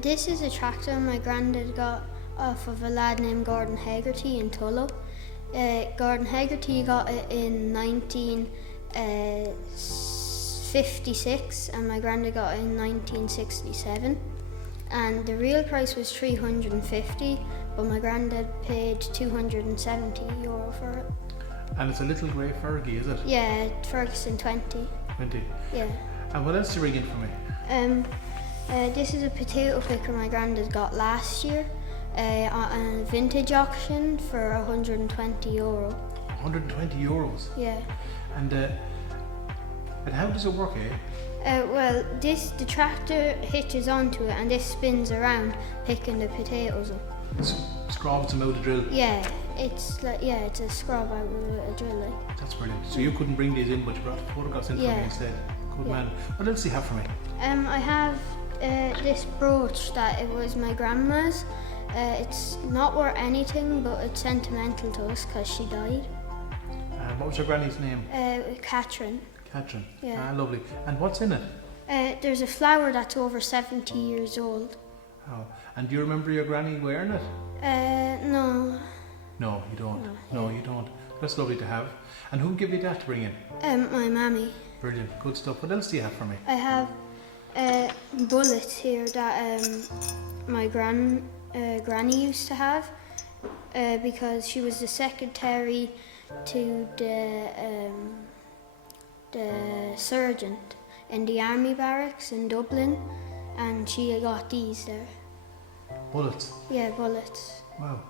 This is a tractor my granddad got off of a lad named Gordon Haggerty in Tullow. Gordon Haggerty got it in 1956 and my granddad got it in 1967. And the real price was €350, but my granddad paid €270 for it. And it's a little grey Fergie, is it? Yeah, Ferguson 20. 20. Yeah. And what else do you bring in for me? This is a potato picker my granddad got last year on a vintage auction for €120. €120? Yeah. And how does it work, eh? Well, the tractor hitches onto it and this spins around picking the potatoes up. Scrobs them out of the drill? Yeah, it's a scrub out with a drill. Like. That's brilliant. So you couldn't bring these in, but you brought photographs in for me instead. Good man. What else do you have for me? I have this brooch that it was my grandma's. It's not worth anything, but it's sentimental to us because she died. What was your granny's name? Catherine. Catherine. Yeah. Lovely. And what's in it? There's a flower that's over 70 years old. Oh. And do you remember your granny wearing it? No. No, you don't. No, you don't. That's lovely to have. And who gave you that to bring in? My mammy. Brilliant. Good stuff. What else do you have for me? I have bullets here that my granny used to have because she was the secretary to the sergeant in the army barracks in Dublin, and she got these there. Bullets? Yeah, bullets. Wow.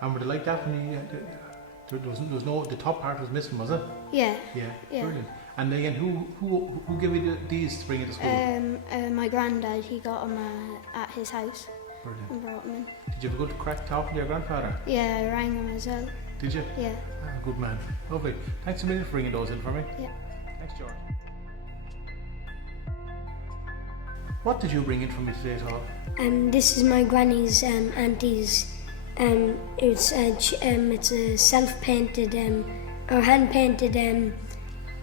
And were they like that when you... there was no... The top part was missing, was it? Yeah. Yeah. Yeah. Brilliant. And again, who gave you these to bring into school? My granddad, he got them at his house. Brilliant. And brought them in. Did you have a good crack talking to your grandfather? Yeah, I rang him as well. Did you? Yeah. Good man. Lovely. Thanks a million for bringing those in for me. Yeah. Thanks, George. What did you bring in for me today, Tom? This is my granny's auntie's. It's a self-painted or hand-painted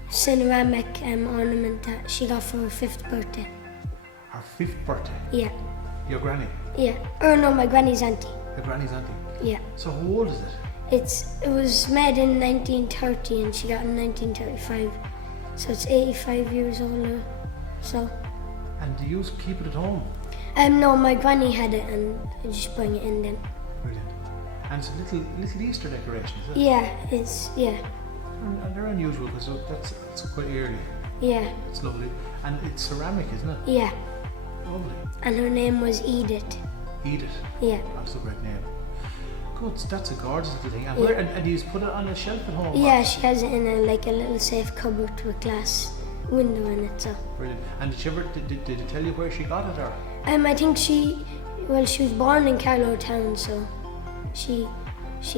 ceramic ornament that she got for her 5th birthday. Her 5th birthday? Yeah. Your granny? Yeah. Or no, my granny's auntie. Your granny's auntie? Yeah. So how old is it? It was made in 1930 and she got it in 1935. So it's 85 years older. So. And do you keep it at home? No, my granny had it and I just bring it in then. Brilliant. And it's a little Easter decoration, is it? Yeah, And they're unusual because that's quite early. Yeah. It's lovely. And it's ceramic, isn't it? Yeah. Lovely. And her name was Edith. Edith? Yeah. That's a great name. Good, that's a gorgeous little thing. And, and you just put it on a shelf at home? Yeah, she has it in a little safe cupboard with glass window in it. So. Brilliant. And did you tell you where she got it, or? I think she was born in Carlow town, so she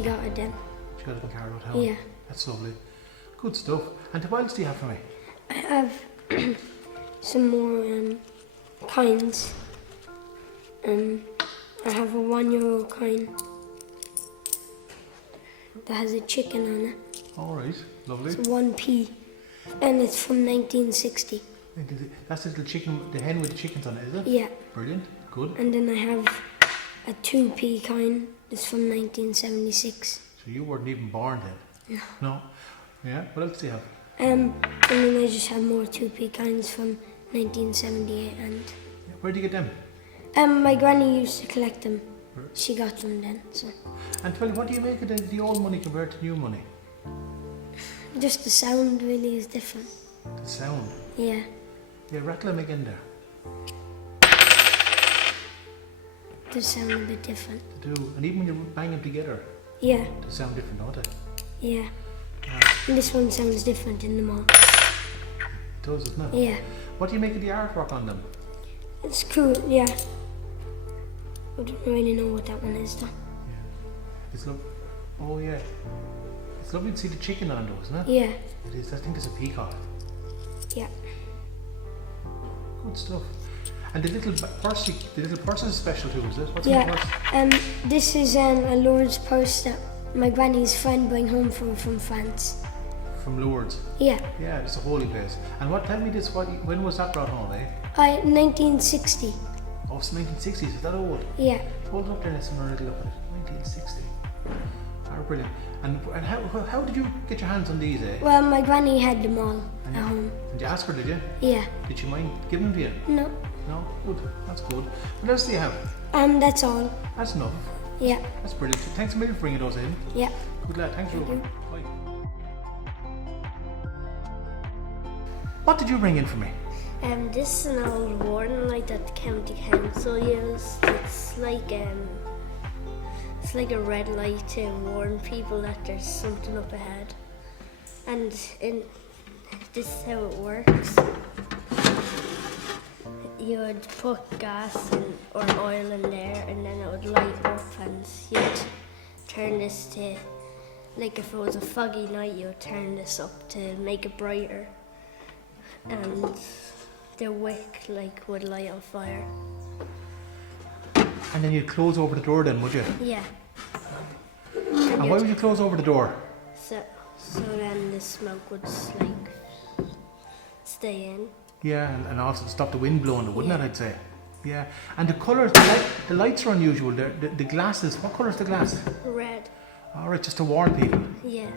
got it then. She got it in Carlow town? Yeah. That's lovely. Good stuff. And what else do you have for me? I have some more coins. I have a €1 coin that has a chicken on it. All right, lovely. It's 1p, and it's from 1960. That's the little chicken, the hen with the chickens on it, is it? Yeah. Brilliant, good. And then I have a 2p coin. It's from 1976. So you weren't even born then? No. Yeah. What else do you have? And then I just have more 2p coins from 1978. And where do you get them? my granny used to collect them. She got them then. So. And tell me, what do you make of the old money compared to new money? Just the sound really is different. The sound? Yeah. Yeah, rattle them again there. They sound a bit different. They do. And even when you bang them together, yeah, they sound different, don't they? Yeah. And this one sounds different in them all. It does, doesn't it? Yeah. What do you make of the artwork on them? It's cool, yeah. I don't really know what that one is though. Yeah. It's lovely. Oh yeah. It's lovely to see the chicken on those, isn't it? Yeah. It is. I think it's a peacock. Yeah. Good stuff. And the little purse is special too, is it? What's in the purse? This is a Lourdes purse that my granny's friend bring home from France. From Lourdes? Yeah. Yeah, it's a holy place. And tell me this, when was that brought home, eh? 1960. Oh, it's 1960s, is that old? Yeah. Hold it up there, let's have a little look at it. 1960. Oh, brilliant. And how did you get your hands on these, eh? Well, my granny had them all at home. Did you ask her, did you? Yeah. Did she mind giving them to you? No. No? Good. That's good. What else do you have? That's all. That's enough. Yeah. That's brilliant. Thanks a million for bringing those in. Yeah. Good lad. Thanks, Thank Ruben. you. Bye. What did you bring in for me? This is an old warning light that the county council used. It's like a red light to warn people that there's something up ahead. And this is how it works. You would put gas or oil in there, and then it would light up, and you'd turn this to, like if it was a foggy night, you would turn this up to make it brighter. And the wick would light on fire. And then you'd close over the door then, would you? Yeah. And why would you close over the door? So then the smoke would stay in. Yeah, and also to stop the wind blowing it, wouldn't Yeah. it, I'd say? Yeah. And the colours, the lights are unusual. The glasses, what colour's the glass? Red. Alright, just to warn people. Yeah.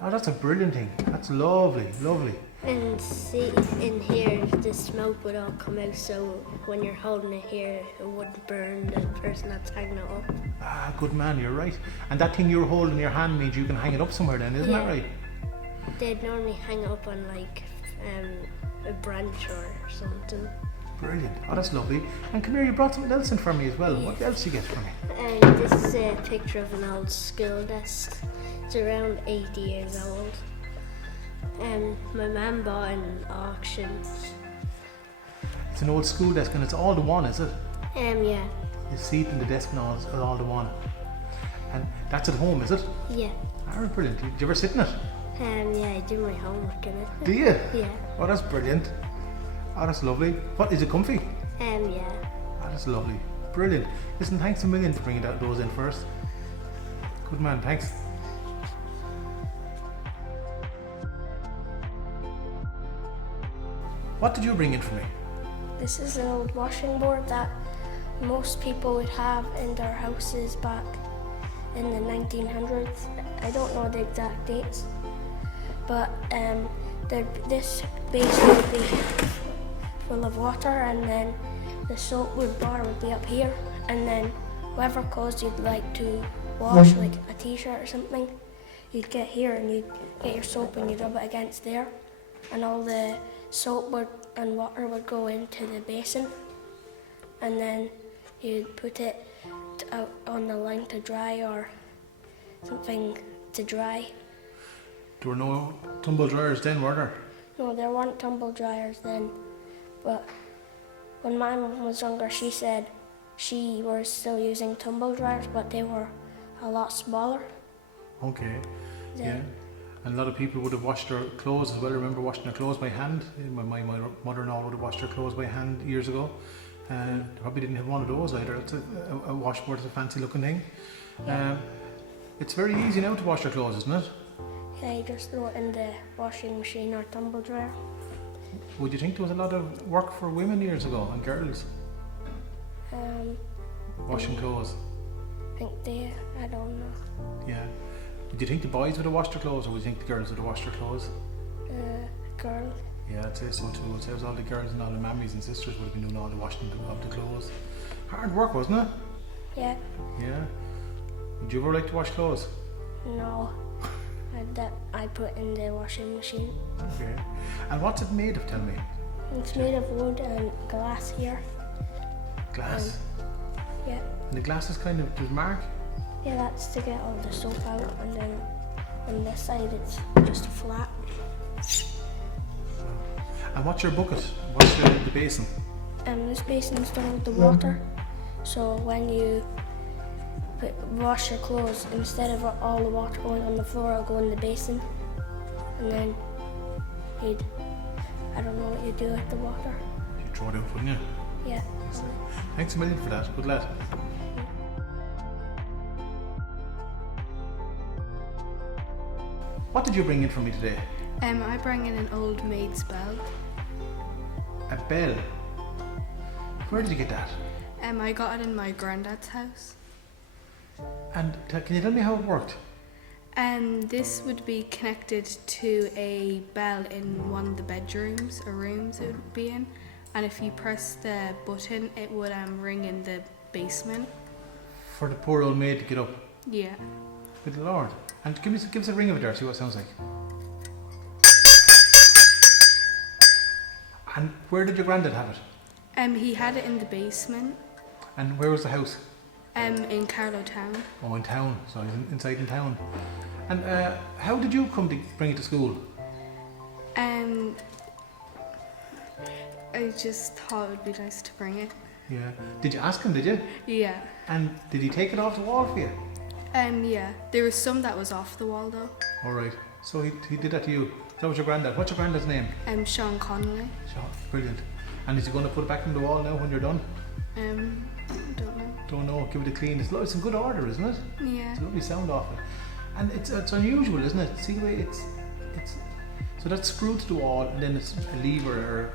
Oh, that's a brilliant thing. That's lovely, lovely. And see, in here, the smoke would all come out, so when you're holding it here, it wouldn't burn the person that's hanging it up. Ah, good man, you're right. And that thing you're holding in your hand means you can hang it up somewhere then, isn't that Yeah. right? They'd normally hang it up on a branch or something. Brilliant. Oh, that's lovely. And come here, you brought something else in for me as well. Yeah. What else did you get for me? And this is a picture of an old school desk. It's around 80 years old. My mum bought it in an auction. It's an old school desk and it's all the one, is it? Yeah. The seat and the desk and all is all the one. And that's at home, is it? Yeah. Oh, brilliant. Did you ever sit in it? Yeah, I do my homework in it. Do you? Yeah. Oh, that's brilliant. Oh, that's lovely. What, is it comfy? Yeah. Oh, that's lovely. Brilliant. Listen, thanks a million for bringing those in first. Good man, thanks. What did you bring in for me? This is an old washing board that most people would have in their houses back in the 1900s. I don't know the exact dates, but this basin would be full of water, and then the soap bar would be up here, and then whatever clothes you'd like to wash, like a t-shirt or something, you'd get here and you'd get your soap and you'd rub it against there, and all the soap and water would go into the basin, and then you'd put it out on the line to dry or something to dry. There were no tumble dryers then, were there? No, there weren't tumble dryers then, but when my mum was younger, she said she was still using tumble dryers, but they were a lot smaller. Okay. then. Yeah. And a lot of people would have washed their clothes as well. I remember washing their clothes by hand. My mother-in-law would have washed her clothes by hand years ago. They probably didn't have one of those either. It's a washboard is a fancy looking thing. It's very easy now to wash your clothes, isn't it? Yeah, you just throw it in the washing machine or tumble dryer. Would you think there was a lot of work for women years ago and girls washing clothes? I think I don't know. Yeah. Would you think the boys would have washed their clothes, or would you think the girls would have washed their clothes? Girl. Yeah, I'd say so too. I'd say it was all the girls and all the mammies and sisters would have been doing all the washing of the clothes. Hard work, wasn't it? Yeah. Yeah. Would you ever like to wash clothes? No. I put in the washing machine. Okay. And what's it made of, tell me? It's made of wood and glass here. Glass. Yeah. And the glass is kind of, there's mark? Yeah, that's to get all the soap out, and then on this side it's just flat. And what's your bucket? What's the basin? This basin's filled with the water, so when you wash your clothes, instead of all the water going on the floor, it'll go in the basin, and then I don't know what you do with the water. You'd throw it out, wouldn't you? Yeah. Thanks a million for that. Good lad. What did you bring in for me today? I bring in an old Maids Belt. A bell. Where did you get that? I got it in my granddad's house. And can you tell me how it worked? This would be connected to a bell in one of the bedrooms or rooms it would be in, and if you press the button, it would ring in the basement. For the poor old maid to get up. Yeah. Good Lord. And give us a ring of it there, see what it sounds like. And where did your granddad have it? He had it in the basement. And where was the house? In Carlow town. Oh, in town. So he's inside in town. And how did you come to bring it to school? I just thought it would be nice to bring it. Yeah. Did you ask him, did you? Yeah. And did he take it off the wall for you? Yeah. There was some that was off the wall though. Alright. So he did that to you. That was your granddad. What's your granddad's name? Sean Connolly. Sean. Brilliant. And is he going to put it back in the wall now when you're done? Don't know. Don't know. Give it a clean. It's in good order, isn't it? Yeah. It's a lovely sound off it. And it's unusual, isn't it? See the way it's so that's screwed to the wall, and then it's a lever or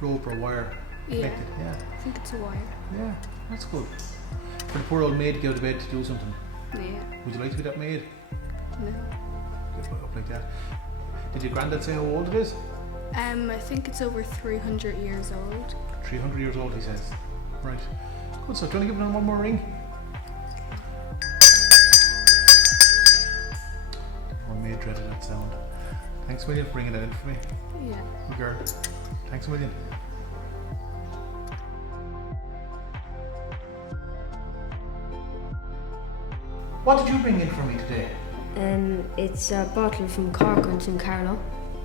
rope or wire connected. Yeah. I think it's a wire. Yeah, that's good. For the poor old maid to get out of bed to do something. Yeah. Would you like to be that maid? No. Get up like that. Did your granddad say how old it is? I think it's over 300 years old. 300 years old, he says. Right. Good. So do you want to give it one more ring? Poor maid dreaded that sound. Thanks a million for bringing that in for me. Yeah. Good girl. Thanks a million. What did you bring in for me today? It's a bottle from Corcoran's in Carlow.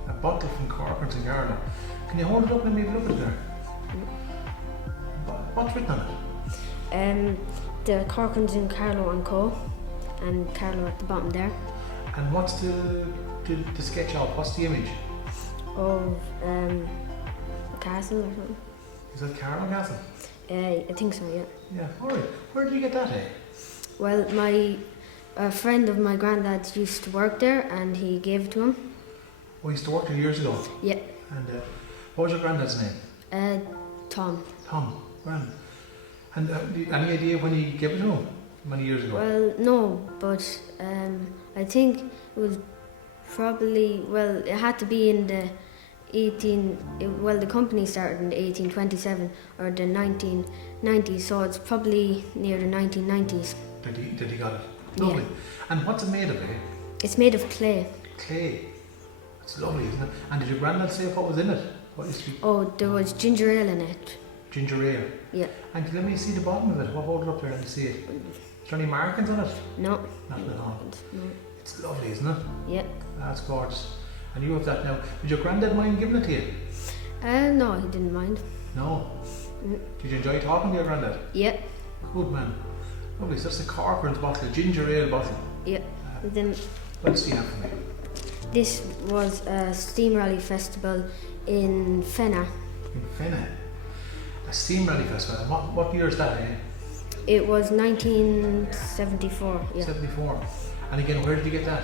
A bottle from Corcoran's in Carlow. Can you hold it up and maybe look at it there? What's written on it? The Corcoran's in Carlow and Co. And Carlow at the bottom there. And what's the sketch of? What's the image? Of a castle or something. Is that Carlow Castle? I think so, yeah. Yeah, alright. Where did you get that, Well, a friend of my granddad's used to work there and he gave it to him. Oh, he used to work there years ago. Yeah. And what was your granddad's name? Tom. Tom. Grand. And any idea when he gave it to him? Many years ago? Well, no, but I think it was probably, it had to be in the the company started in the 1827 or the 1990s, so it's probably near the 1990s. That he got it? Lovely. Yeah. And what's it made of, It's made of clay. Clay. It's lovely, isn't it? And did your granddad say what was in it? What is Oh, there was ginger ale in it. Ginger ale? Yeah. And let me see the bottom of it. Hold it up there, let me see it. Is there any markings on it? No. Nothing at all. No. It's lovely, isn't it? Yeah. That's gorgeous. And you have that now. Did your granddad mind giving it to you? No, he didn't mind. No? Did you enjoy talking to your granddad? Yeah. Good man. Lovely. So that's a Corcoran's bottle, a ginger ale bottle. Yeah. Then Let's see that for me. this was a steam rally festival in Fenna. In Fenna. A steam rally festival. And what year is that, It was 1974. Yeah. 74. And again, where did you get that?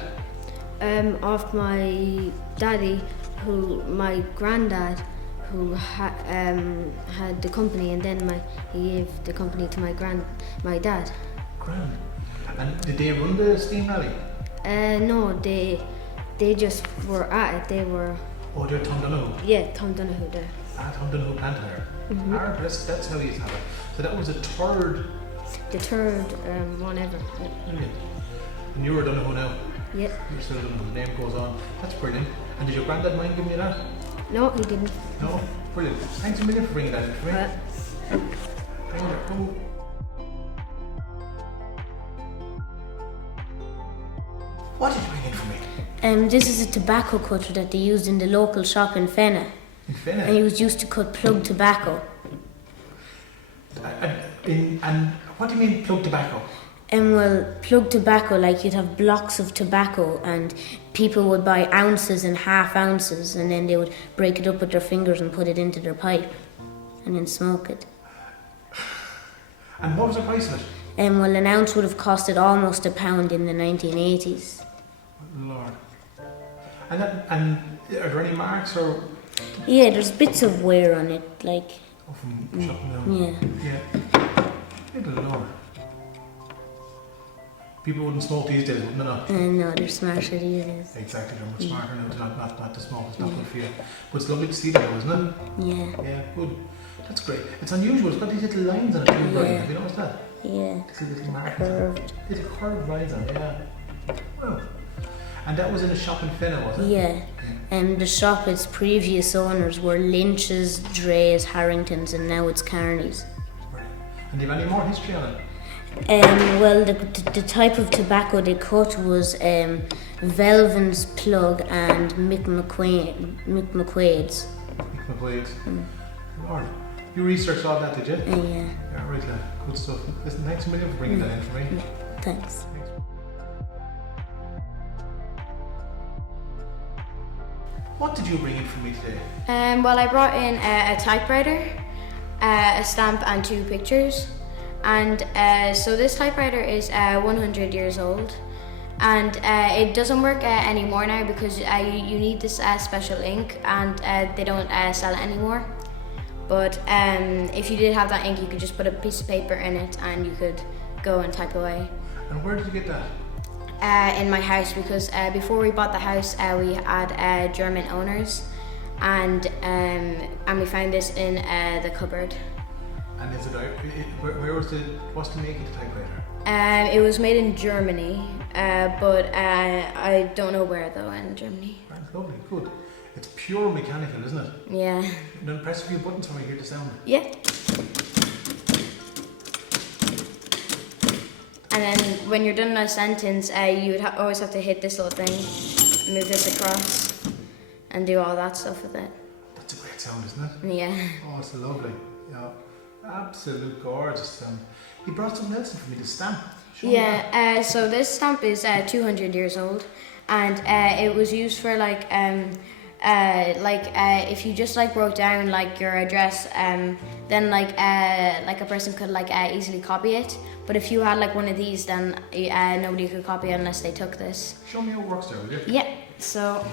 Off my daddy, my granddad, who had the company, and then he gave the company to my dad. Grand. And did they run the steam rally? No, they just were at it. They were. Oh, they're Tom Donoghue. Yeah, Tom Donoghue there. Tom Donoghue plant hire. That's how you have it. So that was the third. The third one ever. Yeah. Brilliant. And you were Donoghue now. Yeah. You're still Donoghue. The name goes on. That's brilliant. And did your granddad mind giving you that? No, he didn't. No. Brilliant. Thanks a million for bringing that in for me. Cool. What did you bring in for me? This is a tobacco cutter that they used in the local shop in Fenna. In Fenna? And he was used to cut plug tobacco. And what do you mean plug tobacco? Plug tobacco, like you'd have blocks of tobacco and people would buy ounces and half ounces and then they would break it up with their fingers and put it into their pipe and then smoke it. And what was the price of it? An ounce would have costed almost £1 in the 1980s. Lord. And are there any marks or? Yeah, there's bits of wear on it, like Oh, from shutting down. Yeah. Yeah. Little lower. People wouldn't smoke these days, wouldn't they not? No, they're smarter these days. Exactly, they're much smarter now not to smoke. It's not good for you. But it's lovely to see them, isn't it? Yeah. Yeah, good. That's great. It's unusual. It's got these little lines on it. Have you noticed that? Yeah. Little markers. Curved. Little curved lines on it, yeah. Wow. And that was in a shop in Fenna, was it? Yeah. And the shop, its previous owners were Lynch's, Dre's, Harrington's, and now it's Carney's. Brilliant. And do you have any more history on it? Well, the type of tobacco they cut was Velvin's Plug and Mick McQuaid's. Mick McQuaid's. Lord, you researched all that, did you? Yeah. Yeah, right, lad. Good stuff. Listen, thanks a million for bringing that in for me. Thanks. What did you bring in for me today? Well, I brought in a typewriter, a stamp and 2 pictures. And so this typewriter is 100 years old, and it doesn't work anymore now because you need this special ink, and they don't sell it anymore. But if you did have that ink, you could just put a piece of paper in it and you could go and type away. And where did you get that? In my house, because before we bought the house, we had German owners, and we found this in the cupboard. And is it where was what's the make of the typewriter? It was made in Germany, but I don't know where though in Germany. That's lovely, good. It's pure mechanical, isn't it? Yeah. Then press a few buttons for me to hear the sound. Yeah. And then when you're done a sentence, you would always have to hit this little thing, move this across, and do all that stuff with it. That's a great sound, isn't it? Yeah. Oh, it's lovely. Yeah. Absolute gorgeous. You brought something else in for me to stamp. Show me that. So this stamp is 200 years old, and it was used for if you just wrote down your address, then a person could easily copy it. But if you had one of these, then nobody could copy it unless they took this. Show me how it works there, will you? Yeah. So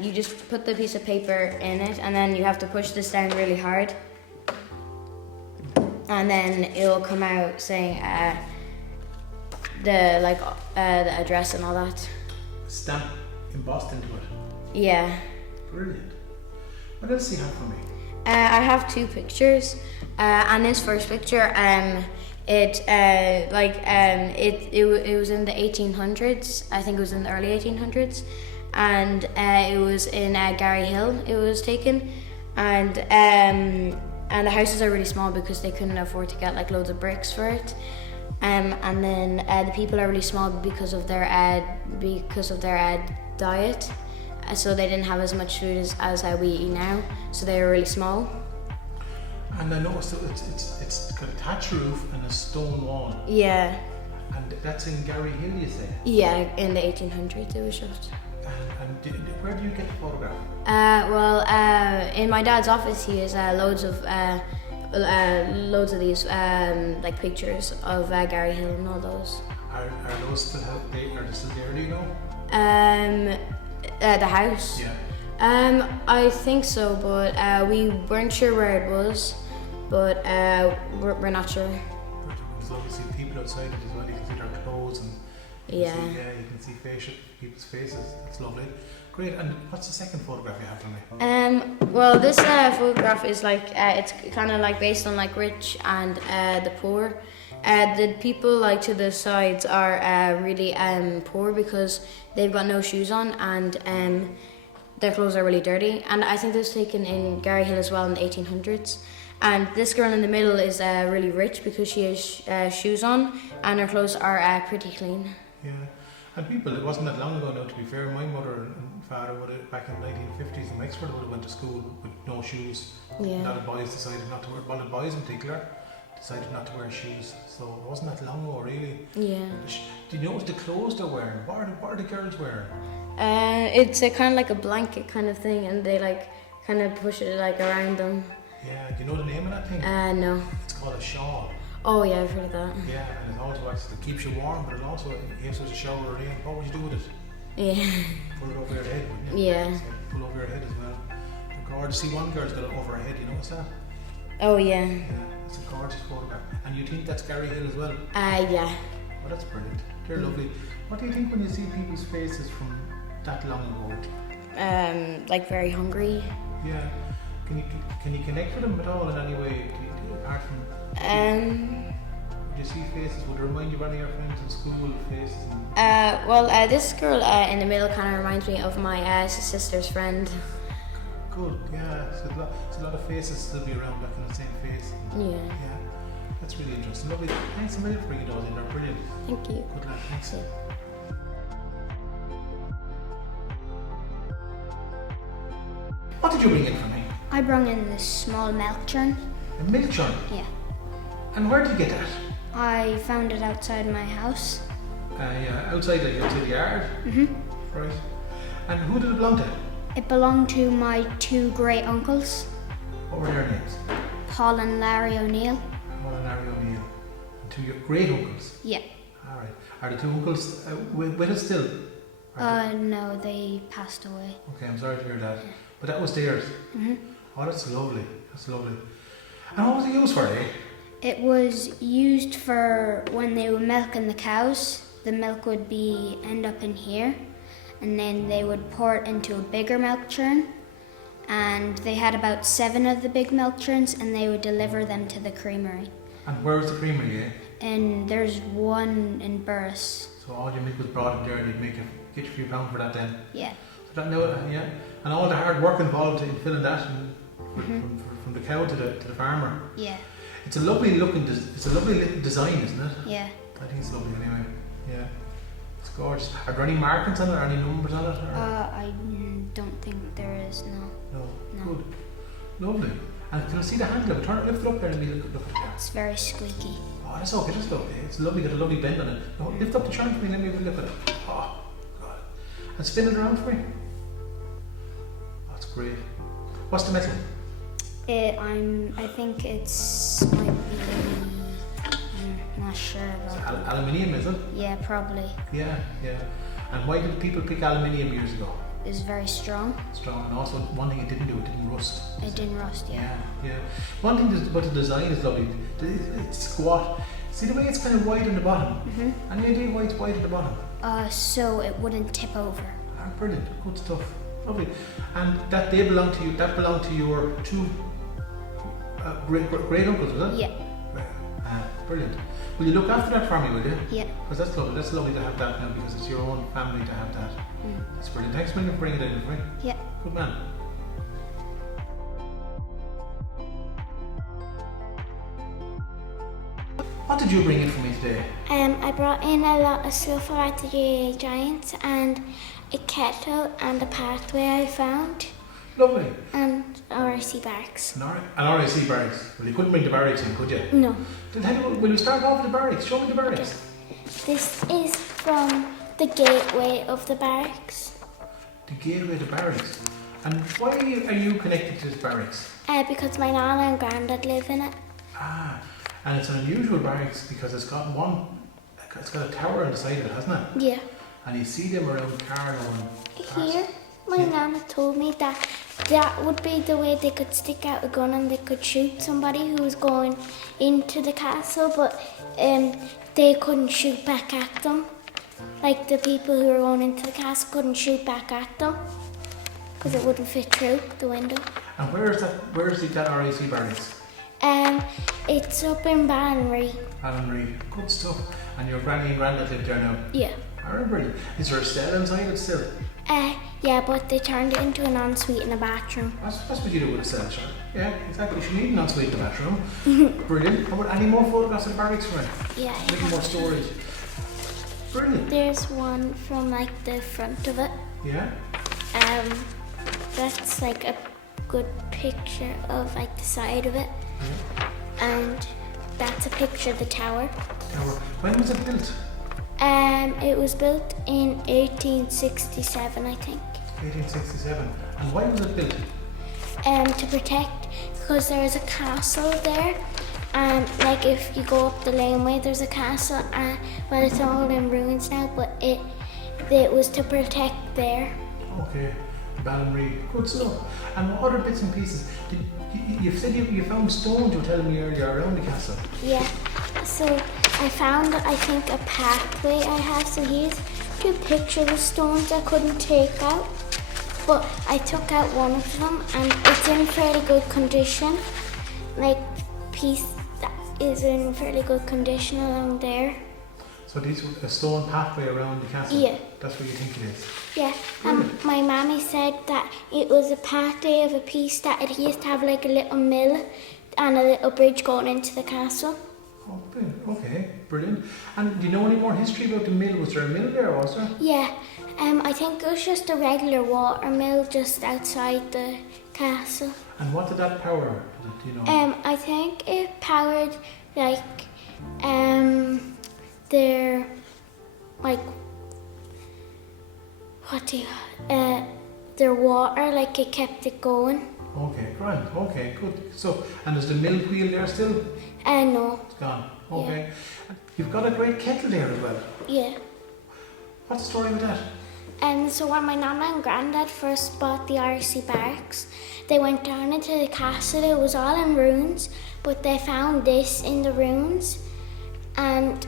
you just put the piece of paper in it, and then you have to push this down really hard. And then it'll come out saying the address and all that. Stamp embossed into it. Yeah. Brilliant. What else do you have for me? I have 2 pictures, and this first picture, it was in the 1800s. I think it was in the early 1800s, and it was in Gary Hill. It was taken, and the houses are really small because they couldn't afford to get loads of bricks for it. And then the people are really small because of their diet. So they didn't have as much food as we eat now. So they were really small. And I noticed that it's got a thatch roof and a stone wall. Yeah. And that's in Gary Hill, you say? Yeah, in the 1800s it was shot. And where do you get the photograph? In my dad's office, he has loads of these pictures of Gary Hill and all those. Are those still there? Do you know? The house. Yeah. I think so, but we weren't sure where it was, but we're not sure. It's lovely to see people outside it as well. You can see their clothes and you can see people's faces. It's lovely. Great. And what's the second photograph you have for me? Well, this photograph is it's kind of based on rich and the poor. The people to the sides are really poor because they've got no shoes on, and their clothes are really dirty. And I think this was taken in Gary Hill as well in the 1800s. And this girl in the middle is really rich because she has shoes on, and her clothes are pretty clean. Yeah. And people, it wasn't that long ago now, to be fair. My mother and father would have, back in the 1950s in Wexford, would have went to school with no shoes. Yeah. A lot of boys decided not to wear, well, the boys in particular, decided not to wear shoes. So it wasn't that long ago, really. Yeah. Do you notice the clothes they're wearing? What are the girls wearing? It's a kind of a blanket kind of thing, and they kind of push it around them. Yeah. Do you know the name of that thing? No. It's called a shawl. Oh yeah, I've heard of that. Yeah, and it also actually keeps you warm, but it also, if there's a shower or rain, what would you do with it? Yeah. Pull it over your head, wouldn't you? Yeah. So pull over your head as well. They're gorgeous. See, one girl's got it over her head, you notice that? Oh yeah. Yeah, it's a gorgeous photograph. And you think that's Gary Hill as well? Yeah. Well, that's brilliant. They're lovely. What do you think when you see people's faces from that long ago? Like very hungry. Yeah. Can you connect with them at all in any way? Apart from. Would you see faces? Would it remind you of any of your friends in school faces? This girl in the middle kind of reminds me of my sister's friend. Good. Yeah. So a lot of faces still be around back in the same face. Yeah. Yeah. That's really interesting. Lovely. Thanks a million for bringing those in. They're brilliant. Thank you. Good lad. Thanks. What did you bring in for me? I brought in this small milk churn. A milk churn? Yeah. And where did you get that? I found it outside my house. Yeah, outside the yard? Right. And who did it belong to? It belonged to my two great uncles, What were their names? Paul and Larry O'Neill. Paul and Larry O'Neill. And two of your great uncles? Yeah. Alright. Are the two uncles with us still? No, they passed away. Okay, I'm sorry to hear that. But that was theirs? Oh, that's lovely. That's lovely. And what was it used for, eh? It was used for when they were milking the cows. The milk would end up in here, and then they would pour it into a bigger milk churn. And they had about 7 of the big milk churns, and they would deliver them to the creamery. And where was the creamery, eh? And there's one in Barracks. So all your milk was brought in there and you'd get a few pounds for that then? Yeah. So yeah. And all the hard work involved in filling that from the cow to the farmer. Yeah. It's a lovely little design, isn't it? Yeah. I think it's lovely anyway. Yeah. It's gorgeous. Are there any markings on it or any numbers on it? Or? I don't think there is, no. No. Good. Lovely. And can I see the handle of it? Lift it up there and we look at that. It's very squeaky. Oh, that's okay. That's lovely. It's lovely. Got a lovely bend on it. No, lift up the churn for me. Let me have a look at it. Oh, God. And spin it around for me. Oh, that's great. What's the metal? I think it's might be. I'm not sure about it. Aluminium, is it? Yeah, probably. Yeah. And why did people pick aluminium years ago? It's very strong. Strong, and also one thing it didn't do, it didn't rust. It didn't rust, yeah. Yeah. One thing about the design is lovely. It's squat. See the way it's kind of wide on the bottom? Any idea why it's wide at the bottom? So it wouldn't tip over. Ah, brilliant. Good stuff. Lovely. And that belonged to you. That belonged to your two great uncles, was it? Yeah. Brilliant. Will you look after that for me, will you? Yeah. Because that's lovely. That's lovely to have that now because it's your own family to have that. That's brilliant. Thanks a million for bringing it in for me. Yeah. Good man. What did you bring in for me today? I brought in a lot of stuff about the GAA Giants and a kettle and a pathway I found Lovely. and RIC Barracks. An RIC Barracks. Well, you couldn't bring the Barracks in, could you? No. Will you start off with the Barracks? Show me the Barracks. This is from the gateway of the Barracks. The gateway to Barracks. And why are you connected to this Barracks? Because my nana and granddad live in it. And it's an unusual barracks because it's got a tower on the side of it, hasn't it? Yeah. And you see them around Carlow and Here, my nana told me that would be the way they could stick out a gun and they could shoot somebody who was going into the castle, but they couldn't shoot back at them. Like the people who were going into the castle couldn't shoot back at them because it wouldn't fit through the window. And where is that RAC Barracks? It's up in Bannery. Bannery. Good stuff. And your granny and granddad live there now? Yeah. Brilliant. Is there a cell inside it still? Yeah, but they turned it into an ensuite and a bathroom. That's what you do with a cell, Sean. Yeah, exactly. You should need an ensuite in the bathroom. Brilliant. How about any more photographs of the barracks for me? Yeah. A little more storage. Brilliant. There's one from like the front of it. Yeah. That's like a good picture of like the side of it. Yeah. And that's a picture of the tower. When was it built? It was built in 1867, I think. 1867. And why was it built? To protect, because there was a castle there. Like if you go up the laneway, there's a castle. Well, it's all in ruins now, but it was to protect there. Okay. Ballinree, good stuff. And what other bits and pieces? You said you found stones, you were telling me earlier, around the castle. Yeah, so I found, I think, a pathway I have. So here's two pictures of stones I couldn't take out, but I took out one of them and it's in fairly good condition. Like, piece that is in fairly good condition along there. So these were a stone pathway around the castle? Yeah. That's what you think it is? Yeah, my mammy said that it was a pathway of a piece that it used to have like a little mill and a little bridge going into the castle. Oh, brilliant. Okay, brilliant. And do you know any more history about the mill? Was there a mill there, was there? Yeah, I think it was just a regular water mill just outside the castle. And what did that power? Do you know? I think it powered like their like their water, like it kept it going. Okay, grand. Okay, good. So, and is the mill wheel there still? No. It's gone. Okay. Yeah. You've got a great kettle there as well. Yeah. What's the story with that? So when my nana and granddad first bought the RC Barracks, they went down into the castle. It was all in ruins, but they found this in the ruins. And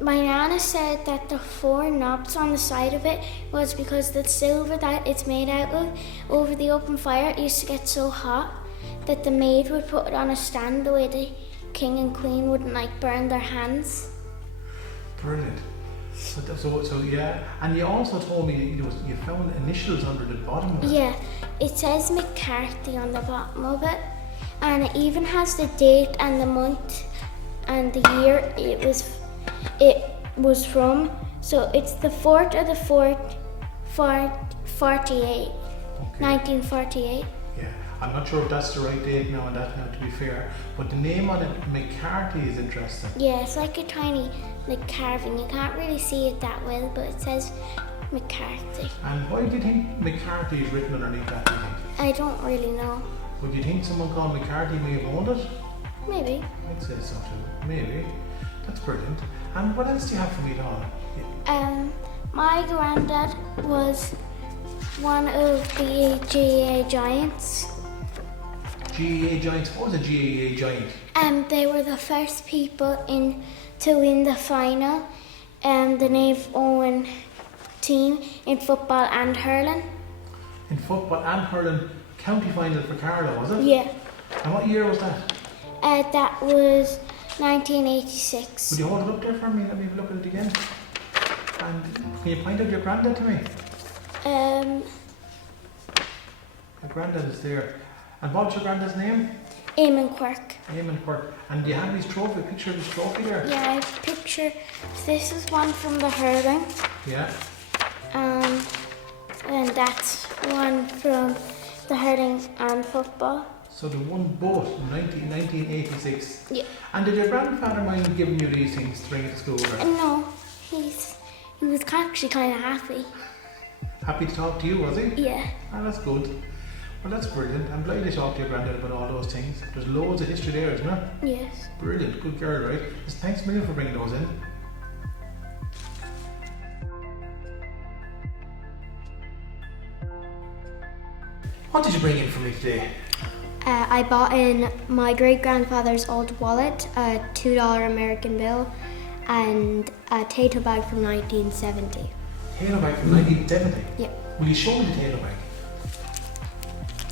my nana said that the 4 knobs on the side of it was because the silver that it's made out of, over the open fire, it used to get so hot that the maid would put it on a stand the way the king and queen wouldn't like burn their hands. Brilliant. So yeah, and you also told me you found initials under the bottom of it. Yeah, it says McCarthy on the bottom of it, and it even has the date and the month and the year it was from. So it's the 4th of the 4th, 48, 1948. Yeah, I'm not sure if that's the right date now, and that now to be fair, but the name on it, McCarthy, is interesting. Yeah, it's like a tiny carving. You can't really see it that well, but it says McCarthy. And why do you think McCarthy is written underneath that, do you think? I don't really know. Would you think someone called McCarthy may have owned it? Maybe. I'd say so too. Maybe. That's brilliant. And what else do you have for me at all? Yeah. My granddad was one of the GAA giants. GAA giants? What was a GAA giant? They were the first people to win the final. The Nave Owen team in football and hurling. In football and hurling, county final for Carlow, was it? Yeah. And what year was that? That was 1986. Would you hold it up there for me? Let me have a look at it again. And can you point out your granddad to me? Your granddad is there. And what's your granddad's name? Eamon Quirk. Eamon Quirk. And do you have his trophy, a picture of his trophy there? Yeah, I have a picture. This is one from the hurling. Yeah. And that's one from the hurling and football. So they won both in 1986. Yeah. And did your grandfather mind giving you these things to bring you to school with? No, he was actually kind of happy. Happy to talk to you, was he? Yeah. Oh, that's good. Well, that's brilliant. I'm glad you talked to your granddad about all those things. There's loads of history there, isn't there? Yes. Brilliant. Good girl, right? Just thanks a million for bringing those in. What did you bring in for me today? I bought in my great-grandfather's old wallet, a $2 American bill, and a potato bag from 1970. Potato bag from 1970? Yeah. Will you show me the potato bag?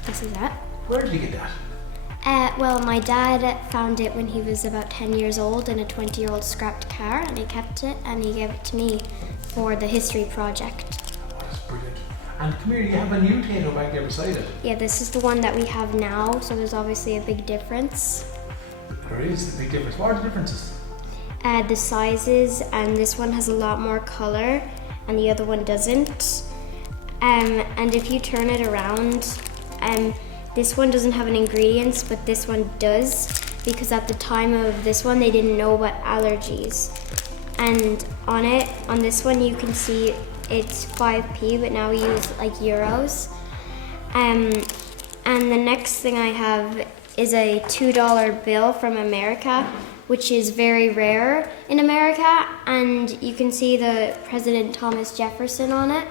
This is that. Where did you get that? Well, my dad found it when he was about 10 years old in a 20-year-old scrapped car, and he kept it, and he gave it to me for the history project. Oh, that's brilliant. And come here, you have a new potato bag there beside it. Yeah, this is the one that we have now, so there's obviously a big difference. There is a big difference. What are the differences? The sizes, and this one has a lot more colour, and the other one doesn't. And if you turn it around, this one doesn't have any ingredients, but this one does, because at the time of this one, they didn't know about allergies. And on this one, you can see it's 5p, but now we use like euros. And the next thing I have is a $2 bill from America, which is very rare in America, and you can see the President Thomas Jefferson on it.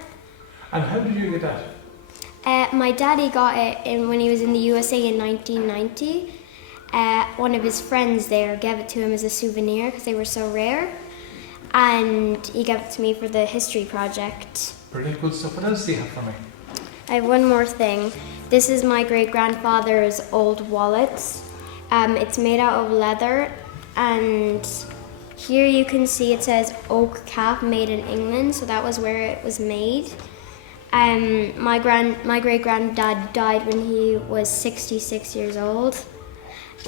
And how did you get that? My daddy got it when he was in the USA in 1990. One of his friends there gave it to him as a souvenir because they were so rare. And he gave it to me for the history project. Brilliant, good stuff. What else do you have for me? I have one more thing. This is my great-grandfather's old wallet. It's made out of leather, and here you can see it says oak cap made in England, so that was where it was made. My great-granddad died when he was 66 years old.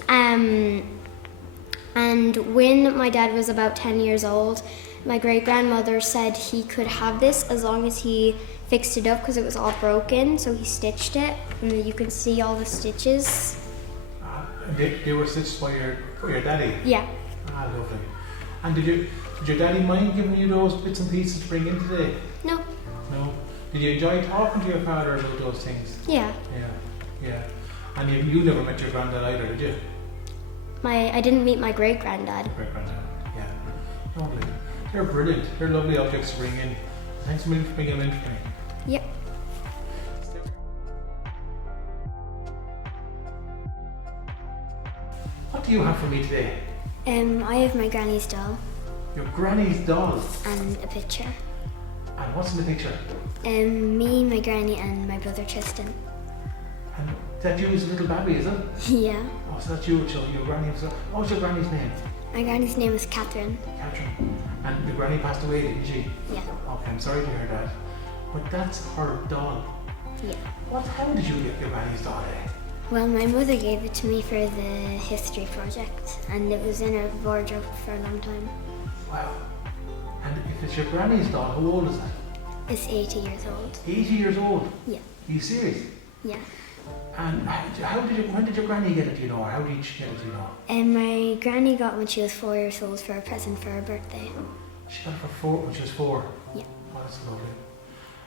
And when my dad was about 10 years old, my great-grandmother said he could have this as long as he fixed it up because it was all broken, so he stitched it, and you can see all the stitches. They were stitched by your daddy? Yeah. Ah, lovely. And did your daddy mind giving you those bits and pieces to bring in today? No. No? Did you enjoy talking to your father about those things? Yeah. Yeah. And you never met your granddad either, did you? I didn't meet my great-granddad. Great-granddad, yeah. Lovely. They're brilliant. They're lovely objects to bring in. Thanks a million for bringing them in for me. Yep. What do you have for me today? I have my granny's doll Your granny's doll. and a picture. And what's in the picture? Me, my granny, and my brother Tristan. And that you as a little baby, is it? Yeah. Oh, so that's you, your granny. What's your granny's name? My granny's name is Catherine. Catherine. And your granny passed away, didn't she? Yeah. Okay, I'm sorry to hear that. But that's her doll. Yeah. How did you get your granny's doll, eh? Well, my mother gave it to me for the history project, and it was in her wardrobe for a long time. Wow. And if it's your granny's doll, how old is it? It's 80 years old. 80 years old? Yeah. Are you serious? Yeah. And when did your granny get it, do you know? Or how did she get it, do you know? And my granny got it when she was 4 years old for a present for her birthday. She got it when she was 4? Yeah. Oh, that's lovely.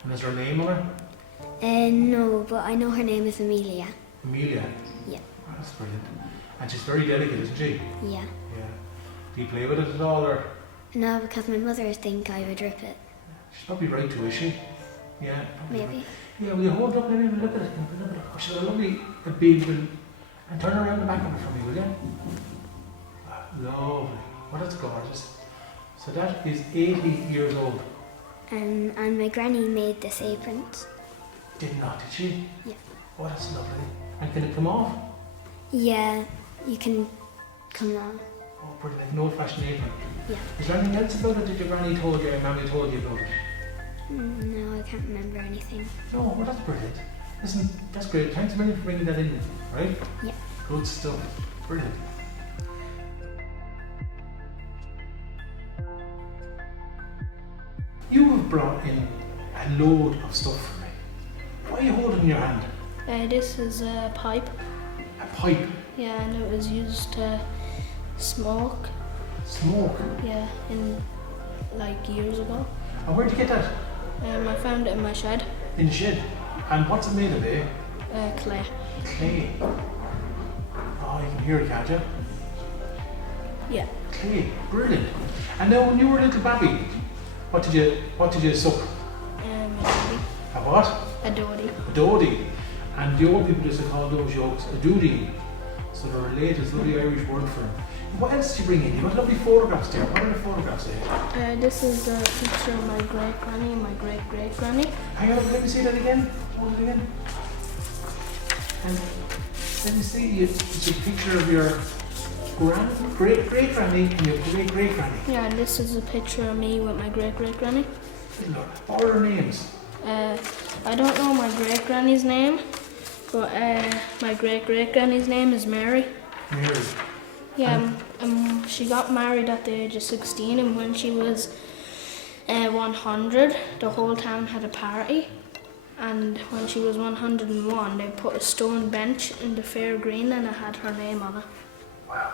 And is there a name on her? No, but I know her name is Amelia. Amelia? Yeah. Oh, that's brilliant. And she's very delicate, isn't she? Yeah. Yeah. Do you play with it at all, or? No, because my mother think I would rip it. She's probably right to, is she? Yeah. Probably Maybe. Right. Yeah, will you hold it up and look at it? Oh, she's a lovely big one. And turn around the back of it for me, will you? Wow, lovely. Oh, that's gorgeous. So that is 80 years old. And my granny made this apron. Did not, did she? Yeah. Oh, that's lovely. And can it come off? Yeah, you can come on. Oh, brilliant. Like an old-fashioned apron. Yeah. Is there anything else about it that your granny told you and mammy told you about it? No, I can't remember anything. No, well, that's brilliant. Listen, that's great. Thanks a million for bringing that in, right? Yeah. Good stuff. Brilliant. You have brought in a load of stuff for me. What are you holding in your hand? This is a pipe. A pipe. Yeah, and it was used to smoke. Smoke. Yeah, in like years ago. And where'd you get that? I found it in my shed. In the shed. And what's it made of, eh? Clay. Clay. Oh, you can hear it, can't you? Yeah. Clay. Brilliant. And now, when you were a little baby, what did you suck? A doody. A what? A doody. A dodie. And the old people used to call those yolks a doody. So they're related, it's a lovely Irish word for them. What else did you bring in? You got lovely photographs there. What are the photographs there? This is the picture of my great granny and my great great granny. Hang on, let me see that again. Hold it again. And let me see, it's a picture of your great great granny and your great great granny. Yeah, and this is a picture of me with my great great granny. Good Lord. What are their names? I don't know my great granny's name, but my great great granny's name is Mary. Mary. Yeah, she got married at the age of 16, and when she was 100, the whole town had a party. And when she was 101, they put a stone bench in the fair green, and it had her name on it. Wow.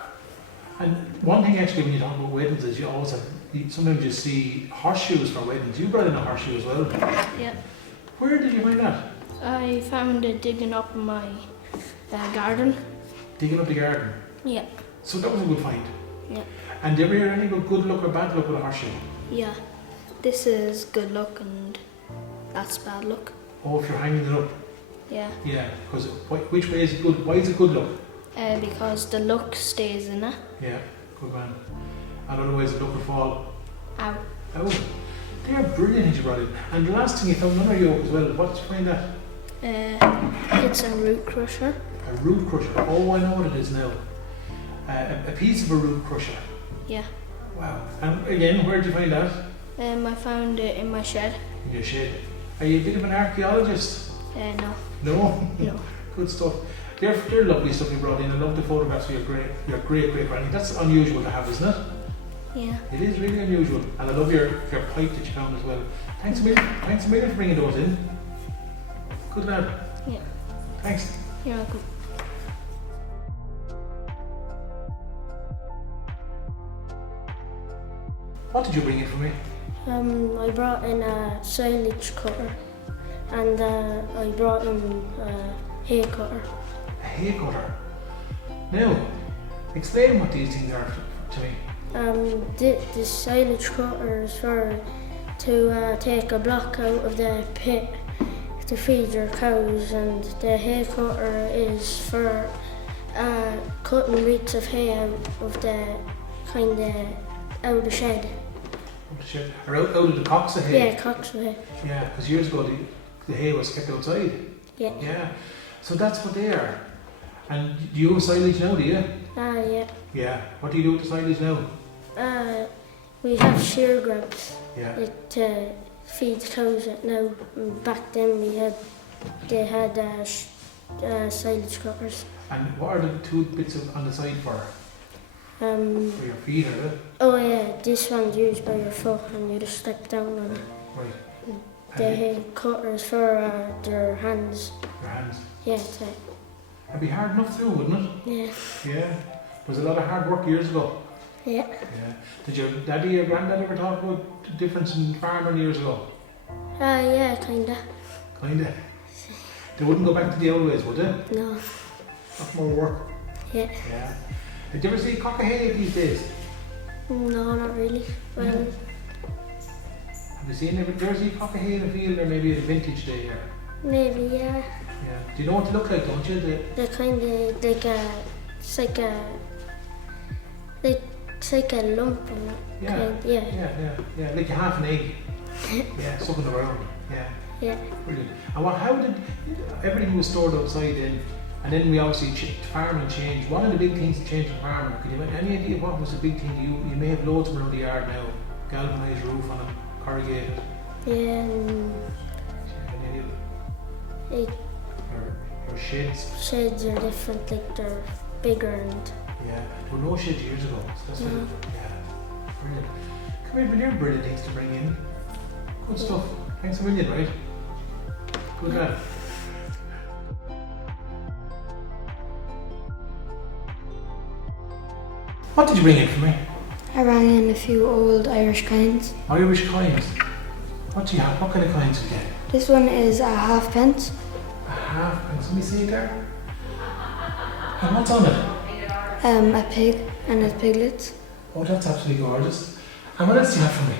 And one thing actually when you talk about weddings is you always have, sometimes you see horseshoes for weddings. You brought in a horseshoe as well. Yeah. Where did you find that? I found it digging up in my garden. Digging up the garden. Yeah. So that was a good find. Yeah. And did you ever hear any good luck or bad luck with a horseshoe? Yeah. This is good luck and that's bad luck. Oh, if you're hanging it up. Yeah. Yeah, because which way is it good? Why is it good luck? Because the luck stays in it. Yeah, good man. And otherwise the luck will fall. Ow. Oh, they're brilliant that you brought it. And the last thing you found another yoke as well. What did you find that? It's a root crusher. A root crusher. Oh, I know what it is now. A piece of a root crusher. Yeah. Wow. And again, where did you find that? I found it in my shed. In your shed. Are you a bit of an archaeologist? No. No? No. Good stuff. They're lovely stuff you brought in. I love the photographs of your great granny. That's unusual to have, isn't it? Yeah. It is really unusual. And I love your pipe that you found as well. Thanks a million for bringing those in. Good lad. Yeah. Thanks. You're welcome. What did you bring in for me? I brought in a silage cutter, and I brought in a hay cutter. A hay cutter. Now, explain what these things are to me. The silage cutter is to take a block out of the pit to feed your cows, and the hay cutter is for cutting bits of hay out of the out of the shed. Or out of the cocks of hay? Yeah, cocks of hay. Yeah, because years ago the hay was kept outside. Yeah. Yeah. So that's what they are. And do you have silage now, do you? Yeah. Yeah. What do you do with the silage now? We have shear grabs Yeah. to feed the cows now. Back then they had silage cutters. And what are the two bits on the side for? For your feet, are they? Oh yeah, this one's used by your foot and you just step down on it. Right. The hay cutters for their hands. Your hands. Yeah, that's it. It'd be hard enough too, wouldn't it? Yeah. Yeah. Was a lot of hard work years ago. Yeah. Yeah. Did your daddy or granddad ever talk about the difference in farming years ago? Yeah, kinda. Kinda. They wouldn't go back to the old ways, would they? No. Lot more work. Yeah. Yeah. Did you ever see cock of hay these days? No, not really. Well, Have you seen did you ever see cock of hay in the field, or maybe a vintage day? Or? maybe, yeah. Yeah. Do you know what they look like, don't you? They're kinda it's like a lump on it. Yeah. Yeah. Yeah. Like a half an egg. Yeah, something around. Yeah. Yeah. Brilliant. And how did everything was stored outside then? And then we obviously farming changed. One of the big things that changed in farming, can you have any idea what was the big thing? You may have loads around the yard now. Galvanised roof on them, corrugated. Yeah, and Any idea? Or sheds. Sheds are different, like they're bigger and Yeah, there were no sheds years ago. So that's what yeah. Brilliant. Come here, you're brilliant things to bring in. Good stuff. Thanks a million, right? Good lad. What did you bring in for me? I rang in a few old Irish coins. Irish coins. What do you have? What kind of coins do you get? This one is a halfpence. A halfpence. Let me see it there. And what's on it? A pig and his piglets. Oh, that's absolutely gorgeous. And what else do you have for me?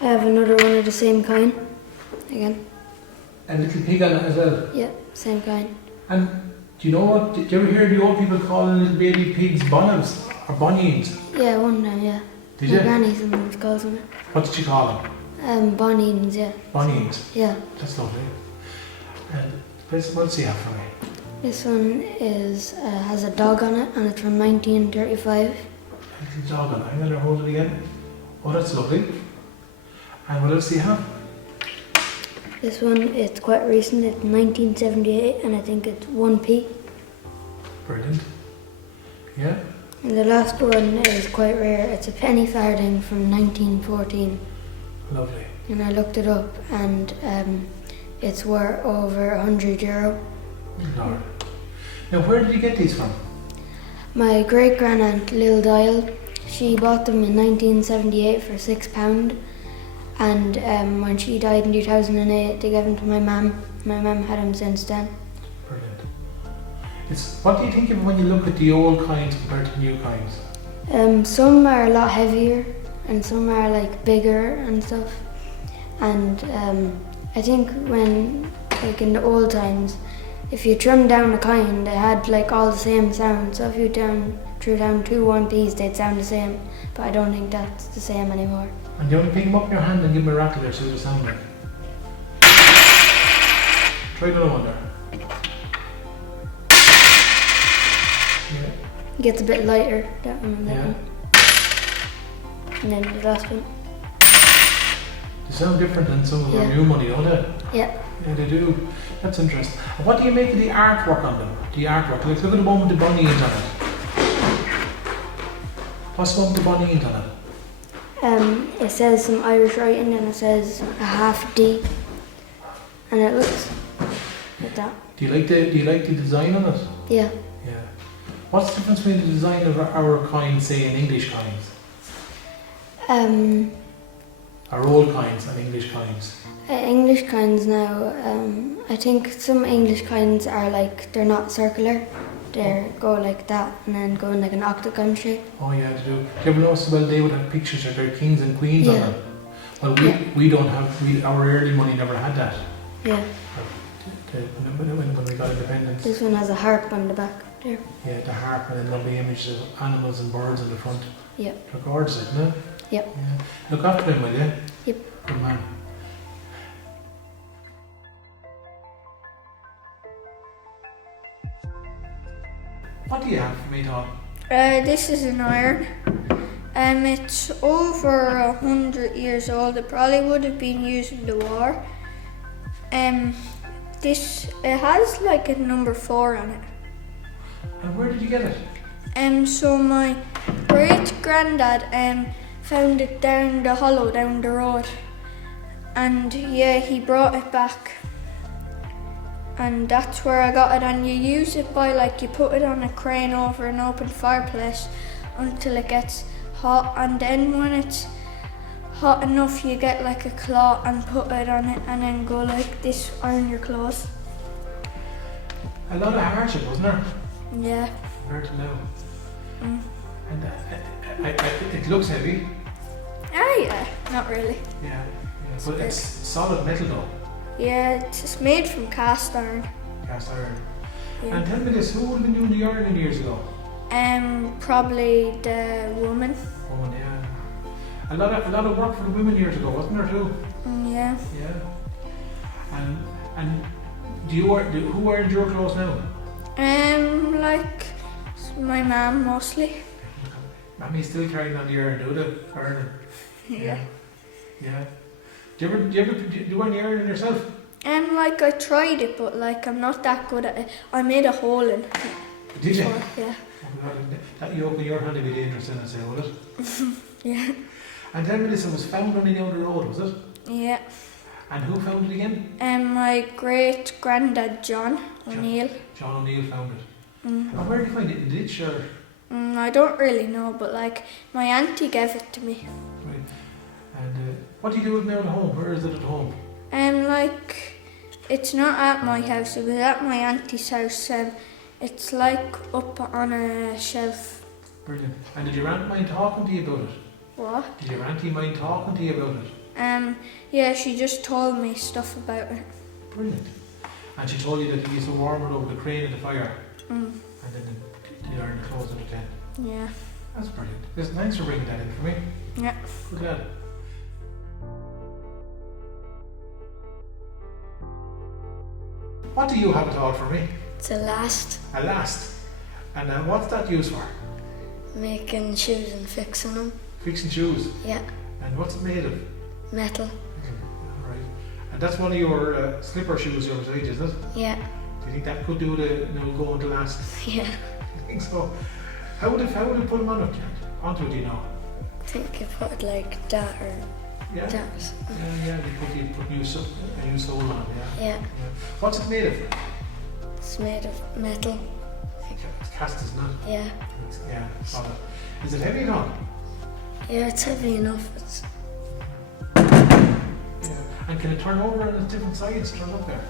I have another one of the same kind. Again. A little pig on it as well. Yeah, same kind. And do you know what? Did you ever hear the old people calling little baby pigs bonhams or bonnies? Yeah, one now, yeah. Did My you? granny sometimes calls them. What did you call them? Bonnies, yeah. Bonnies. Yeah. That's lovely. And what do you have for me? This one has a dog on it and it's from 1935. A little dog on it. I'm going to hold it again. Oh, that's lovely. And what else do you have? This one, it's quite recent, it's 1978 and I think it's 1p. Brilliant. Yeah. And the last one is quite rare, it's a penny farthing from 1914. Lovely. And I looked it up and it's worth over €100. Lord. Now, where did you get these from? My great grandaunt Lil Dial, she bought them in 1978 for £6. And when she died in 2008, they gave them to my mum. My mum had them since then. Brilliant. What do you think of when you look at the old coins compared to new coins? Some are a lot heavier and some are like bigger and stuff. And I think when, like in the old times, if you trimmed down a coin, they had like all the same sound. So if you threw down 2 1p's, they'd sound the same. But I don't think that's the same anymore. And you want to pick them up in your hand and give them a rattle there, see what they sound like. Try another one there. Yeah. It gets a bit lighter, that one and that Yeah. one. And then the last one. They sound different than some of our Yeah. new money, don't they? Yeah. Yeah, they do. That's interesting. And what do you make of the artwork on them? The artwork. Like, look at the one with the bunny int on it. What's the one with the bunny int on it? It says some Irish writing and it says a half D. And it looks like that. Do you like the design on it? Yeah. Yeah. What's the difference between the design of our coins, say, and English coins? Our old coins and English coins. English coins now, I think some English coins are like, they're not circular. They go like that and then go in like an octagon shape. Oh yeah, they do. Do you ever notice, well, they would have pictures of their kings and queens on Yeah. them? Well, we don't have, our early money never had that. Yeah. When we got independence. This one has a harp on the back there. Yeah, the harp and then lovely images of animals and birds in the front. Yep. They're gorgeous, isn't it? Yep. Yeah. Look after them, will you? Yep. Good man. What do you have for me, Tom? This is an iron. It's over 100 years old. It probably would have been used in the war. It has like a number 4 on it. And where did you get it? So my great granddad found it down the hollow down the road, and yeah, he brought it back. And that's where I got it, and you use it by like, you put it on a crane over an open fireplace until it gets hot, and then when it's hot enough you get like a cloth and put it on it and then go like this, iron your clothes. A lot of hardship, wasn't there? Yeah. Compared to now. Mm. And it looks heavy. Yeah, not really. Yeah. But it's solid metal though. Yeah, it's made from cast iron. Cast iron. Yeah. And tell me this, who would have been doing the ironing years ago? Probably the woman. Woman, yeah. A lot of work for the women years ago, wasn't there too? Yeah. Yeah. And who ironed your clothes now? Like my mum mostly. Mammy's still carrying on the iron, do they? Ironing. Yeah. Yeah. Do you ever do any ironing yourself? Like I tried it, but like I'm not that good at it. I made a hole in it. Did you? before, yeah. Oh, God, that you open your hand would be dangerous then, I say, would it? Yeah. And tell me this, it was found on the outer road, was it? Yeah. And who found it again? My great granddad John O'Neill. John O'Neill found it. Mm. And where did you find it? In the ditch or? I don't really know, but like my auntie gave it to me. Right. And what do you do with it now at home? Where is it at home? Like it's not at my house. It was at my auntie's house. It's like up on a shelf. Brilliant. And did your aunt mind talking to you about it? What? Did your auntie mind talking to you about it? Yeah, she just told me stuff about it. Brilliant. And she told you that you used to warm it over the crane at the fire. Mm. And then you iron the clothes in the tent. Yeah. That's brilliant. Listen, thanks for bringing that in for me. Yeah. Good lad. What do you have at all for me? It's a last, A last. And what's that used for? making shoes and fixing them. Fixing shoes. Yeah, And what's it made of? metal. Right. And that's one of your slipper shoes you're beside, isn't it? Yeah, Do you think that could do the going to last? yeah. I think so. How would it put them on it? Onto it, do you know? I think you put like that or Yeah. that. Yeah. You put a new sole on. Yeah. Yeah, What's it made of? it's made of metal. It's cast, isn't it? Yeah, Yeah. Solid. Is it heavy at all? yeah. It's heavy enough. It's Yeah. And can it turn over on its different sides? Turn up there.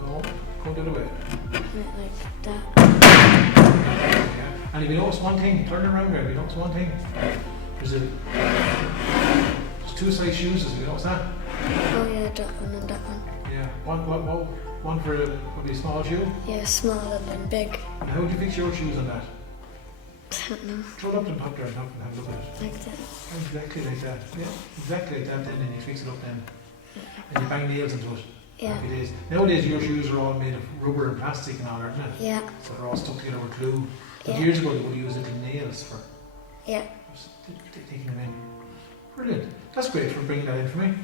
No. Go the other way. like that. Yeah. And if you notice one thing, turn around there. If you notice one thing, there's two size shoes, you know what's that? Oh yeah, that one and that one. Yeah. One for a small shoe? Yeah, small and then big. And how would you fix your shoes on that? I don't know, Throw it up and pop there and have a look at it. like that. Exactly like that. Yeah, exactly like that. Then you fix it up then, and you bang nails into it. Yeah, Happy days. Nowadays your shoes are all made of rubber and plastic and all, aren't they? yeah, So they're all stuck together with glue. But Yeah. years ago they would use little nails for yeah. taking them in. Brilliant. That's great for bringing that in for me.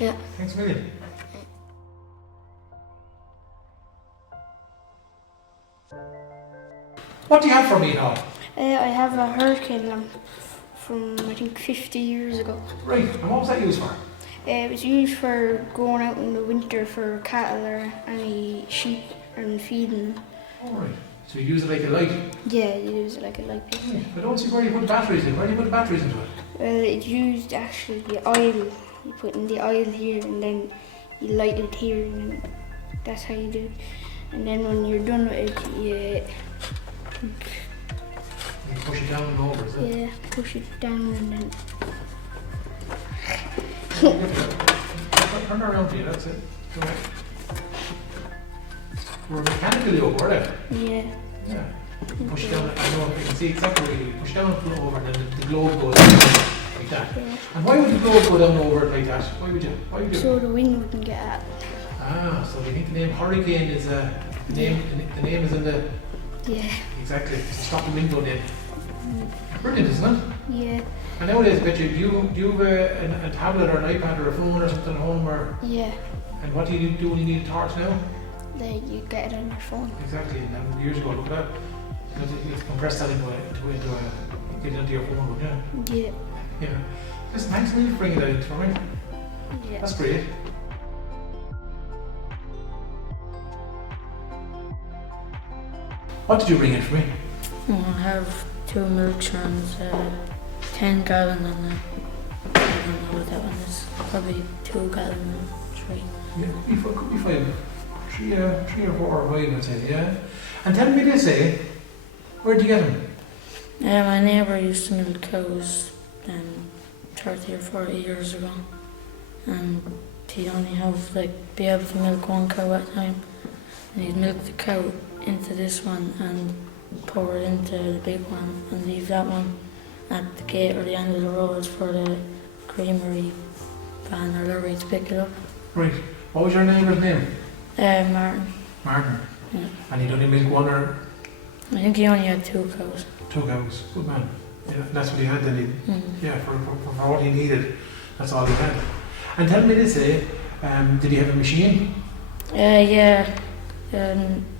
Yeah. Thanks a million. What do you have for me now? I have a hurricane lamp from I think 50 years ago. Right, and what was that used for? It was used for going out in the winter for cattle or any sheep and feeding them. Alright, so you use it like a light. Yeah, you use it like a light bulb. I don't see where you put batteries in. Where do you put the batteries into it? Well, it used actually the oil. You put in the oil here and then you light it here and then that's how you do it. And then when you're done with it, You push it down and over, is it? yeah, push it down and then Turn around for you, that's it. Go ahead. We're mechanically over there. yeah. Yeah. Push down, I know, you can see exactly where you push down and over and then the globe goes down like that. Yeah. And why would the globe go down over it like that? Why would you? Why would you? So the wind wouldn't get at. Ah, so you think the name hurricane is the name is in the Yeah. exactly to stop the wind going in. Brilliant, isn't it? Yeah. And nowadays, I bet you, do you have a tablet or an iPad or a phone or something at home, or Yeah. and what do you do when you need a torch now? Then you get it on your phone. Exactly, and then years ago, look at that. You compress that into get it into your phone, wouldn't you? Yeah. Yeah. Listen, thanks a million for bringing that in for me. Yeah. That's great. What did you bring in for me? I have 2 milk churns, 10 gallon and I don't know what that one is. Probably 2 gallon and 3. Yeah, could be 5. 3 or 4 or 5, I'd say, yeah. And tell me this, where'd you get them? My neighbour used to milk cows 30 or 40 years ago, and he'd only be able to milk one cow at a time, and he'd milk the cow into this one and pour it into the big one and leave that one at the gate or the end of the road for the creamery van or lorry to pick it up. Right. What was your neighbour's name? Martin. Martin. Yeah. And he'd only milk one or I think he only had 2 cows. 2 cows. Good man. Yeah, that's what he had then. Yeah, for what he needed. That's all he had. And tell me this, did he have a machine? Yeah.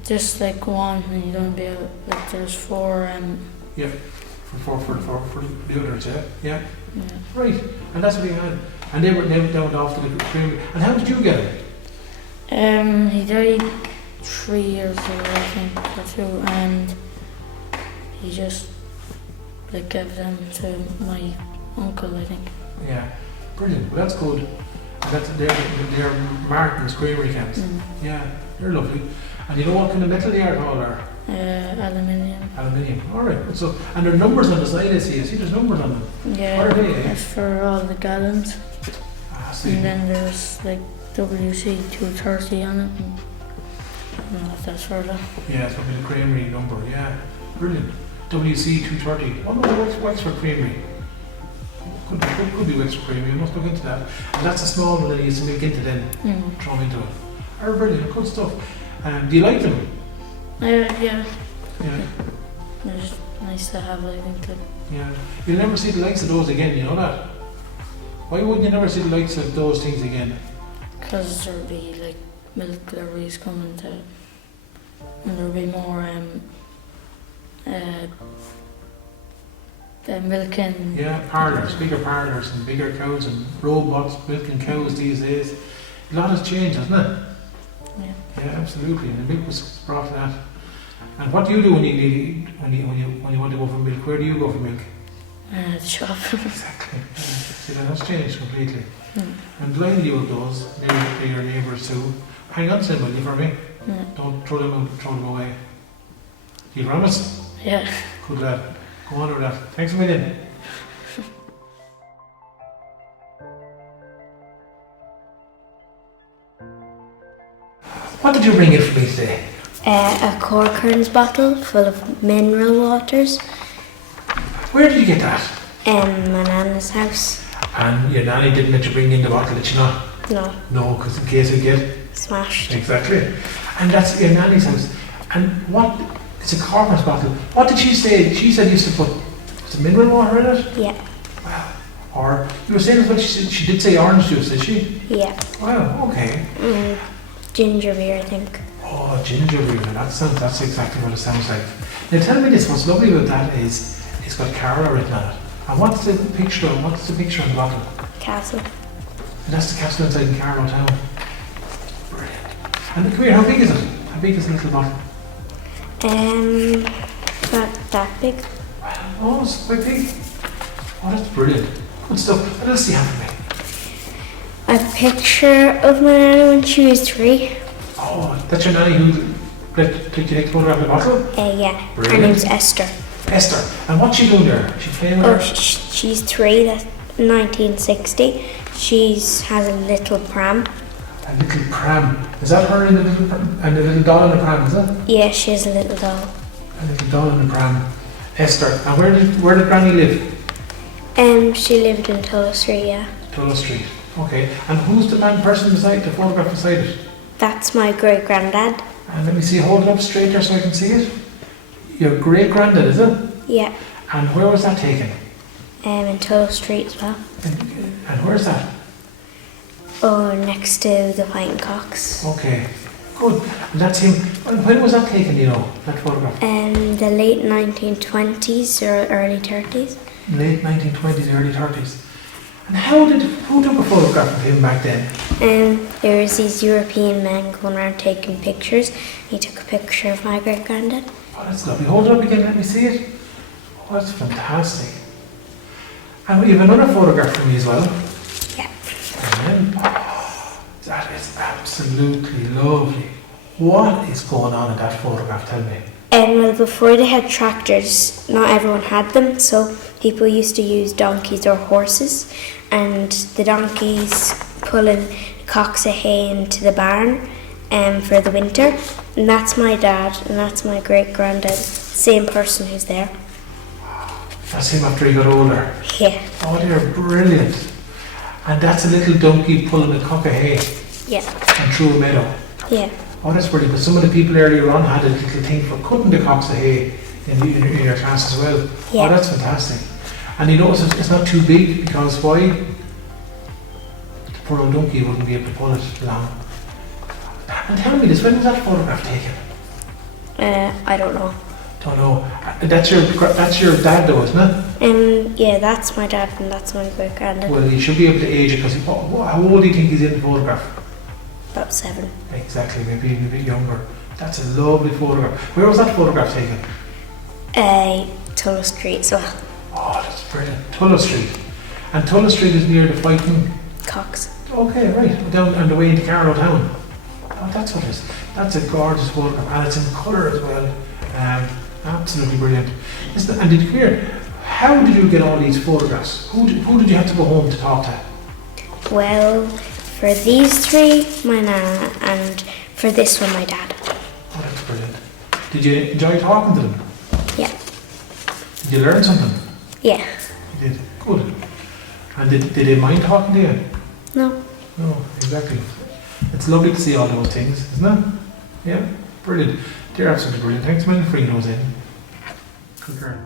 Just like one, and you don't be able, there's 4. Yeah. For the others, yeah? Yeah. Yeah. Right. And that's what he had. And they went off to the creamery. And how did you get him? He died 3 years ago, I think, or 2, and he just gave them to my uncle, I think. Yeah. Brilliant. Well, that's good. They're Martin's creamery cans. Yeah. They're lovely. And you know what kind of metal they are called? Aluminium. Aluminium. Alright. So, and there are numbers on the side, I see there's numbers on them. Yeah, What are they? that's for all the gallons. Ah, see. And then there's WC 230 on it. And I don't know if that's for that. Yeah, it's probably the creamery number, yeah. Brilliant. WC 230. Oh no, Wexford Creamery. Could be Wexford Creamery, I must look into that. And that's a small one that you used to make into then, throw into it. Oh, brilliant, good stuff. Do you like them? Yeah. Yeah. They're just nice to have, I think. Yeah. You'll never see the likes of those again, you know that? Why wouldn't you never see the likes of those things again? Because there'll be milk lorries coming to, and there'll be more milking. Yeah, parlours, bigger parlours and bigger cows and robots milking cows these days. A lot has changed, hasn't it? Yeah. Yeah, absolutely. And the milk was brought to that. And what do you do when you want to go for milk? Where do you go for milk? The shop. Exactly. See, that has changed completely. And blindly with those, they're your neighbours too. Hang on to them, will you, for me? Yeah. Don't throw them away. Do you promise? Yeah. Good lad. Go on with that. Thanks a million. What did you bring in for me today? A Corcoran's bottle full of mineral waters. Where did you get that? My nana's house. And your nanny didn't let you bring in the bottle, did she not? No, No, because in case it get... smashed. Exactly. And that's your nanny's house. And what... It's a Corcoran's bottle. What did she say? She said you used to put some mineral water in it? Yeah, Wow. Or you were saying as well, she did say orange juice, did she? yeah. Wow, okay. Ginger beer, I think. Oh, ginger beer. That's exactly what it sounds like. Now tell me this, what's lovely about that is it's got Carlow written on it. And what's the picture on the bottle? Castle. And that's the castle inside in Carlow town. Brilliant. And come here, how big is it? How big is the little bottle? Not that big. Wow, oh, it's quite big. Oh, that's brilliant. Good stuff. What else do you have for me? A picture of my nana when she was 3. Oh, that's your nanny who let you take a photograph of the bottle? Yeah. Brilliant. Her name's Esther. Esther. And what's she doing there? She playing with Oh, her? she's 3. That's 1960. She's has a little pram. A little pram. Is that her in the little pram? And the little doll in the pram, is it? Yeah, she has a little doll. A little doll in the pram. Esther. And where did Granny live? She lived in Tullow Street, yeah. Tullow Street. Okay. And who's the person beside the photograph beside it? That's my great granddad. And let me see, hold it up straight there so I can see it. Your great granddad, is it? Yeah. And where was that taken? In Tullow Street as well. And where's that? Oh, next to the Pint Cocks. Okay. Good. And that's him. And when was that taken, you know, that photograph? The late 1920s or early 30s. Late 1920s, early 30s. And who took a photograph of him back then? There was these European men going around taking pictures. He took a picture of my great granddad. Oh, that's lovely. Hold it up again, let me see it. Oh, that's fantastic. And you have another photograph for me as well. Yeah. And that is absolutely lovely. What is going on in that photograph? Tell me. Well, before they had tractors, not everyone had them, so people used to use donkeys or horses, and the donkeys pulling cocks of hay into the barn for the winter. And that's my dad, and that's my great granddad, same person who's there. That's him after he got older. Yeah. Oh, they're brilliant. And that's a little donkey pulling a cock of hay. Yeah. And through a meadow. Yeah. Oh, that's brilliant. But some of the people earlier on had a little thing for cutting the cocks of hay in your class as well. Yeah. Oh, that's fantastic. And you notice it's not too big because why? The poor old donkey wouldn't be able to pull it long. And tell me this, when was that photograph taken? I don't know. Don't know. That's your dad though, isn't it? Yeah, that's my dad and that's my great granddad. Well, you should be able to age it because how old do you think he's in the photograph? About 7. Exactly, maybe a bit younger. That's a lovely photograph. Where was that photograph taken? Tullow Street as well. Oh, that's brilliant. Tullow Street. And Tullow Street is near the Fighting Cocks. Okay, right. Down on the way into Carlow town. Oh, that's what it is. That's a gorgeous photograph. And it's in colour as well. Absolutely brilliant. And did you hear, how did you get all these photographs? Who did you have to go home to talk to? Well, for these 3, my nana, and for this one, my dad. Oh, that's brilliant. Did you enjoy talking to them? Yeah. Did you learn something? Yeah. You did. Good. And did they mind talking to you? No. No, exactly. It's lovely to see all those things, isn't it? Yeah, brilliant. They're absolutely brilliant. Thanks a million for bringing those in. Good girl.